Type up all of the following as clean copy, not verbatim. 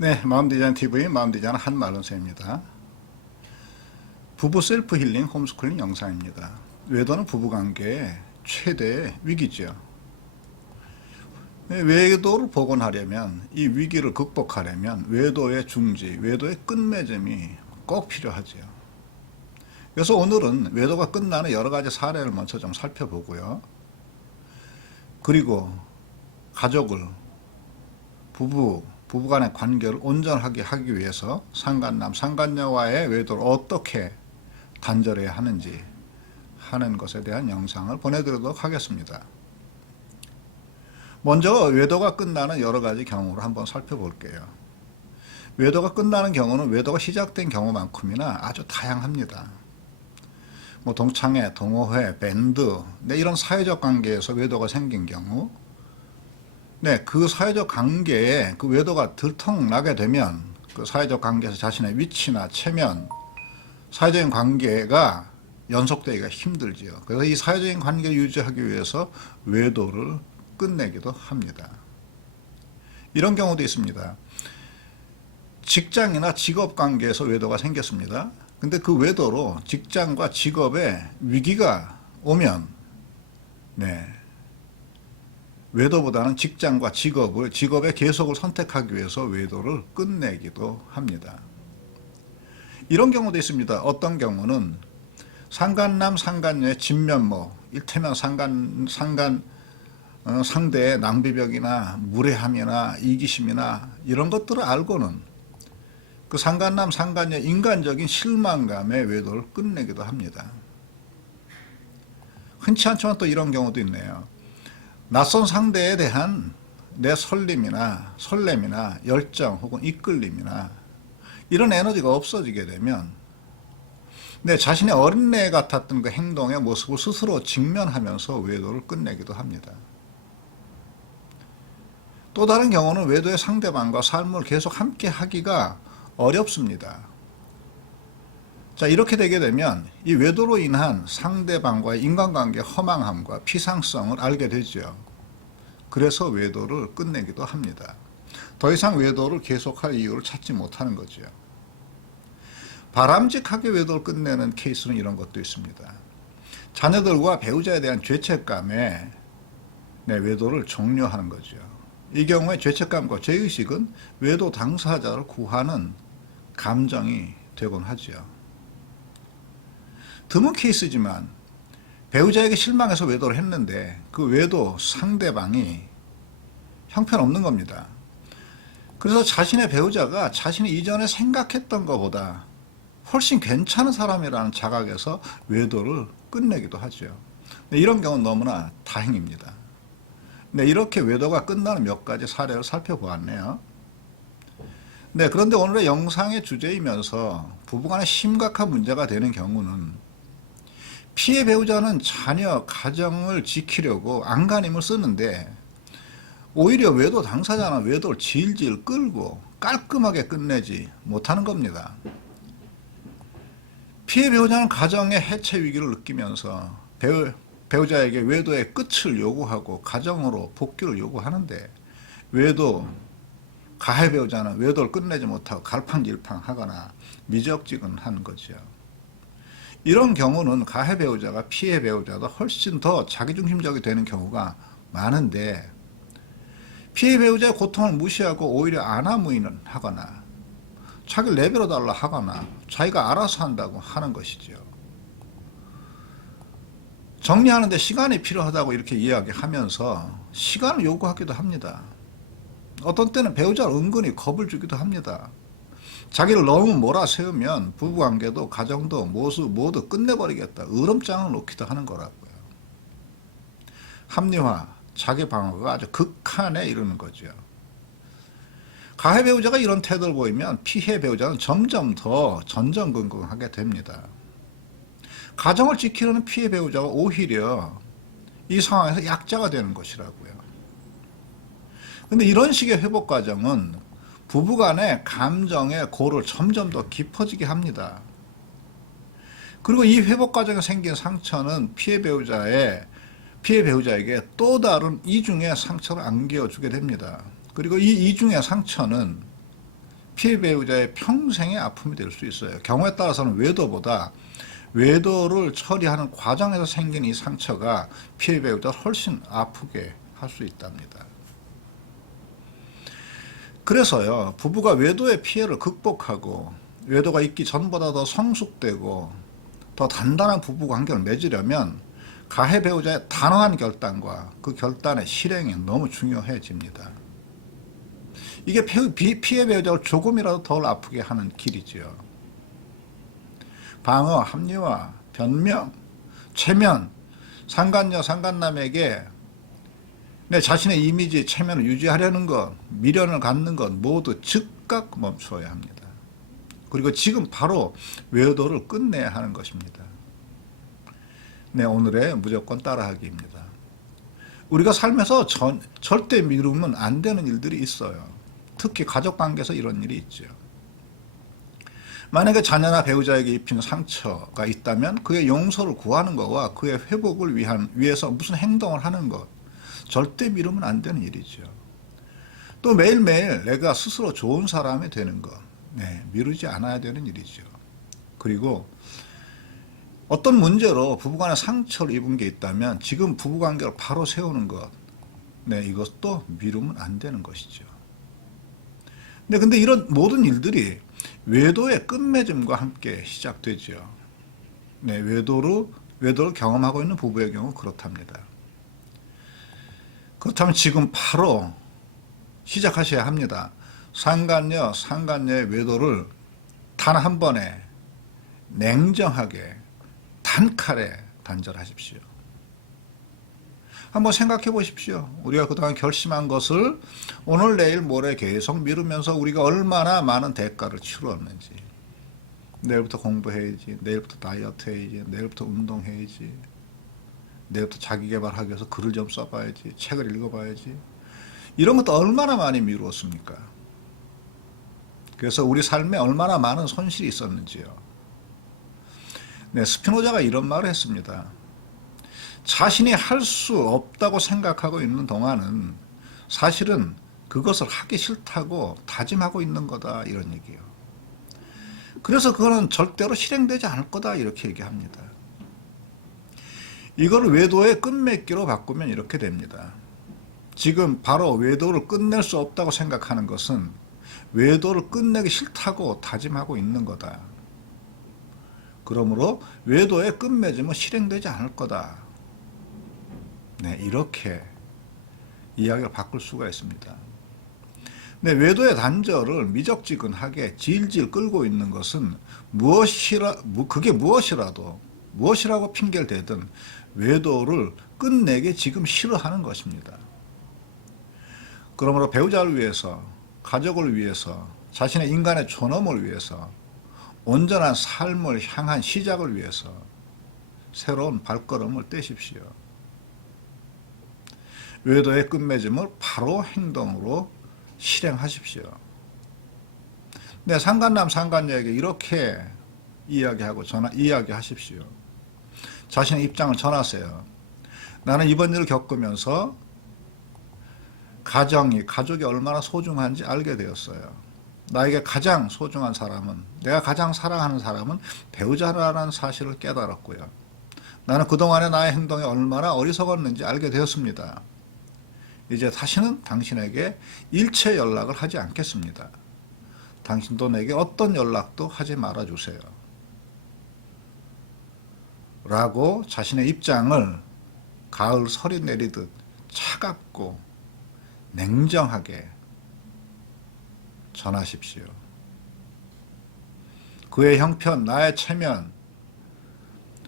네, 마음디자인TV 마음디자인 한마른쌤입니다. 부부 셀프 힐링 홈스쿨링 영상입니다. 외도는 부부관계의 최대의 위기죠. 외도를 복원하려면, 이 위기를 극복하려면 외도의 중지, 외도의 끝맺음이 꼭 필요하죠. 그래서 오늘은 외도가 끝나는 여러 가지 사례를 먼저 좀 살펴보고요. 그리고 가족을, 부부간의 관계를 온전하게 하기 위해서 상간남, 상간녀와의 외도를 어떻게 단절해야 하는지 하는 것에 대한 영상을 보내드리도록 하겠습니다. 먼저 외도가 끝나는 여러 가지 경우를 한번 살펴볼게요. 외도가 끝나는 경우는 외도가 시작된 경우만큼이나 아주 다양합니다. 동창회, 동호회, 밴드, 이런 사회적 관계에서 외도가 생긴 경우, 그 사회적 관계에 그 외도가 들통나게 되면 그 사회적 관계에서 자신의 위치나 체면, 사회적인 관계가 연속되기가 힘들지요. 그래서 이 사회적인 관계를 유지하기 위해서 외도를 끝내기도 합니다. 이런 경우도 있습니다. 직장이나 직업 관계에서 외도가 생겼습니다. 근데 그 외도로 직장과 직업에 위기가 오면 외도보다는 직장과 직업의 계속을 선택하기 위해서 외도를 끝내기도 합니다. 이런 경우도 있습니다. 어떤 경우는 상간남, 상간녀의 진면모, 일테면 상대의 낭비벽이나 무례함이나 이기심이나 이런 것들을 알고는 그 상간남, 상간녀의 인간적인 실망감에 외도를 끝내기도 합니다. 흔치 않지만 또 이런 경우도 있네요. 낯선 상대에 대한 내 설렘이나 열정 혹은 이끌림이나 이런 에너지가 없어지게 되면 내 자신의 어린애 같았던 그 행동의 모습을 스스로 직면하면서 외도를 끝내기도 합니다. 또 다른 경우는 외도의 상대방과 삶을 계속 함께 하기가 어렵습니다. 자, 이렇게 되게 되면 이 외도로 인한 상대방과의 인간관계의 허망함과 피상성을 알게 되죠. 그래서 외도를 끝내기도 합니다. 더 이상 외도를 계속할 이유를 찾지 못하는 거죠. 바람직하게 외도를 끝내는 케이스는 이런 것도 있습니다. 자녀들과 배우자에 대한 죄책감에 외도를 종료하는 거죠. 이 경우에 죄책감과 죄의식은 외도 당사자를 구하는 감정이 되곤 하죠. 드문 케이스지만 배우자에게 실망해서 외도를 했는데 그 외도 상대방이 형편없는 겁니다. 그래서 자신의 배우자가 자신이 이전에 생각했던 것보다 훨씬 괜찮은 사람이라는 자각에서 외도를 끝내기도 하죠. 이런 경우는 너무나 다행입니다. 이렇게 외도가 끝나는 몇 가지 사례를 살펴보았네요. 그런데 오늘의 영상의 주제이면서 부부간에 심각한 문제가 되는 경우는 피해 배우자는 자녀, 가정을 지키려고 안간힘을 쓰는데 오히려 외도 당사자는 외도를 질질 끌고 깔끔하게 끝내지 못하는 겁니다. 피해 배우자는 가정의 해체 위기를 느끼면서 배우자에게 외도의 끝을 요구하고 가정으로 복귀를 요구하는데 가해 배우자는 외도를 끝내지 못하고 갈팡질팡하거나 미적지근한 거죠. 이런 경우는 가해 배우자가 피해 배우자보다 훨씬 더 자기중심적이 되는 경우가 많은데 피해 배우자의 고통을 무시하고 오히려 안하무인을 하거나 자기를 내버려달라 하거나 자기가 알아서 한다고 하는 것이죠. 정리하는데 시간이 필요하다고 이렇게 이야기하면서 시간을 요구하기도 합니다. 어떤 때는 배우자를 은근히 겁을 주기도 합니다. 자기를 너무 몰아세우면 부부관계도 가정도 모두 끝내버리겠다. 으름장을 놓기도 하는 거라고요. 합리화, 자기 방어가 아주 극한에 이르는 거죠. 가해 배우자가 이런 태도를 보이면 피해 배우자는 점점 더 전전긍긍하게 됩니다. 가정을 지키려는 피해 배우자가 오히려 이 상황에서 약자가 되는 것이라고요. 근데 이런 식의 회복 과정은 부부간의 감정의 골을 점점 더 깊어지게 합니다. 그리고 이 회복 과정에 생긴 상처는 피해 배우자에게 또 다른 이중의 상처를 안겨주게 됩니다. 그리고 이 이중의 상처는 피해 배우자의 평생의 아픔이 될 수 있어요. 경우에 따라서는 외도보다 외도를 처리하는 과정에서 생긴 이 상처가 피해 배우자를 훨씬 아프게 할 수 있답니다. 그래서요, 부부가 외도의 피해를 극복하고 외도가 있기 전보다 더 성숙되고 더 단단한 부부 관계를 맺으려면 가해 배우자의 단호한 결단과 그 결단의 실행이 너무 중요해집니다. 이게 피해 배우자를 조금이라도 덜 아프게 하는 길이지요. 방어, 합리화, 변명, 체면, 상간녀, 상간남에게 내 자신의 이미지, 체면을 유지하려는 것, 미련을 갖는 것 모두 즉각 멈춰야 합니다. 그리고 지금 바로 외도를 끝내야 하는 것입니다. 네, 오늘의 무조건 따라하기입니다. 우리가 삶에서 절대 미루면 안 되는 일들이 있어요. 특히 가족관계에서 이런 일이 있죠. 만약에 자녀나 배우자에게 입힌 상처가 있다면 그의 용서를 구하는 것과 그의 회복을 위해서 무슨 행동을 하는 것, 절대 미루면 안 되는 일이죠. 또 매일매일 내가 스스로 좋은 사람이 되는 것, 네, 미루지 않아야 되는 일이죠. 그리고 어떤 문제로 부부간에 상처를 입은 게 있다면 지금 부부관계를 바로 세우는 것, 네, 이것도 미루면 안 되는 것이죠. 네, 근데 이런 모든 일들이 외도의 끝맺음과 함께 시작되죠. 네, 외도를 경험하고 있는 부부의 경우 그렇답니다. 그렇다면 지금 바로 시작하셔야 합니다. 상간녀의 외도를 단 한 번에 냉정하게 단칼에 단절하십시오. 한번 생각해 보십시오. 우리가 그동안 결심한 것을 오늘 내일 모레 계속 미루면서 우리가 얼마나 많은 대가를 치루었는지. 내일부터 공부해야지, 내일부터 다이어트 해야지, 내일부터 운동해야지, 내일부터 자기계발하기 위해서 글을 좀 써봐야지, 책을 읽어봐야지. 이런 것도 얼마나 많이 미루었습니까? 그래서 우리 삶에 얼마나 많은 손실이 있었는지요. 네, 스피노자가 이런 말을 했습니다. 자신이 할 수 없다고 생각하고 있는 동안은 사실은 그것을 하기 싫다고 다짐하고 있는 거다, 이런 얘기예요. 그래서 그거는 절대로 실행되지 않을 거다, 이렇게 얘기합니다. 이걸 외도의 끝맺기로 바꾸면 이렇게 됩니다. 지금 바로 외도를 끝낼 수 없다고 생각하는 것은 외도를 끝내기 싫다고 다짐하고 있는 거다. 그러므로 외도의 끝맺음은 실행되지 않을 거다. 네, 이렇게 이야기를 바꿀 수가 있습니다. 네, 외도의 단절을 미적지근하게 질질 끌고 있는 것은 그게 무엇이라고 핑계를 대든 외도를 끝내기 지금 싫어하는 것입니다. 그러므로 배우자를 위해서, 가족을 위해서, 자신의 인간의 존엄을 위해서, 온전한 삶을 향한 시작을 위해서 새로운 발걸음을 떼십시오. 외도의 끝맺음을 바로 행동으로 실행하십시오. 네, 상간남, 상간녀에게 이렇게 이야기하십시오. 자신의 입장을 전하세요. 나는 이번 일을 겪으면서 가족이 얼마나 소중한지 알게 되었어요. 나에게 가장 소중한 사람은, 내가 가장 사랑하는 사람은 배우자라는 사실을 깨달았고요. 나는 그동안의 나의 행동이 얼마나 어리석었는지 알게 되었습니다. 이제 다시는 당신에게 일체 연락을 하지 않겠습니다. 당신도 내게 어떤 연락도 하지 말아주세요. 라고 자신의 입장을 가을 설이 내리듯 차갑고 냉정하게 전하십시오. 그의 형편, 나의 체면,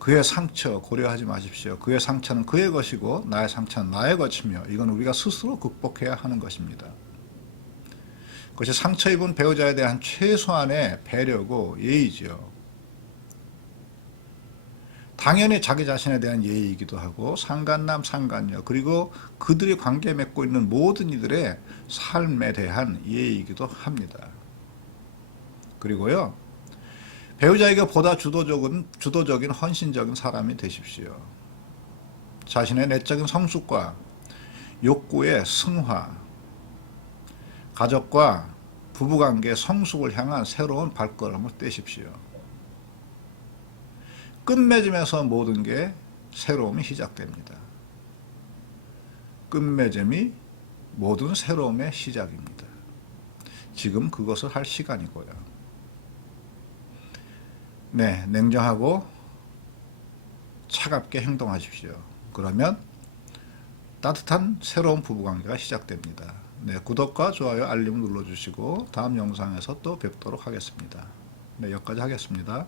그의 상처 고려하지 마십시오. 그의 상처는 그의 것이고 나의 상처는 나의 것이며 이건 우리가 스스로 극복해야 하는 것입니다. 그것이 상처 입은 배우자에 대한 최소한의 배려고 예의지요. 당연히 자기 자신에 대한 예의이기도 하고 상간남, 상간녀 그리고 그들이 관계 맺고 있는 모든 이들의 삶에 대한 예의이기도 합니다. 그리고요, 배우자에게 보다 주도적인 헌신적인 사람이 되십시오. 자신의 내적인 성숙과 욕구의 승화, 가족과 부부관계의 성숙을 향한 새로운 발걸음을 떼십시오. 끝맺음에서 모든 게 새로움이 시작됩니다. 끝맺음이 모든 새로움의 시작입니다. 지금 그것을 할 시간이고요. 네, 냉정하고 차갑게 행동하십시오. 그러면 따뜻한 새로운 부부관계가 시작됩니다. 네, 구독과 좋아요, 알림 눌러주시고 다음 영상에서 또 뵙도록 하겠습니다. 네, 여기까지 하겠습니다.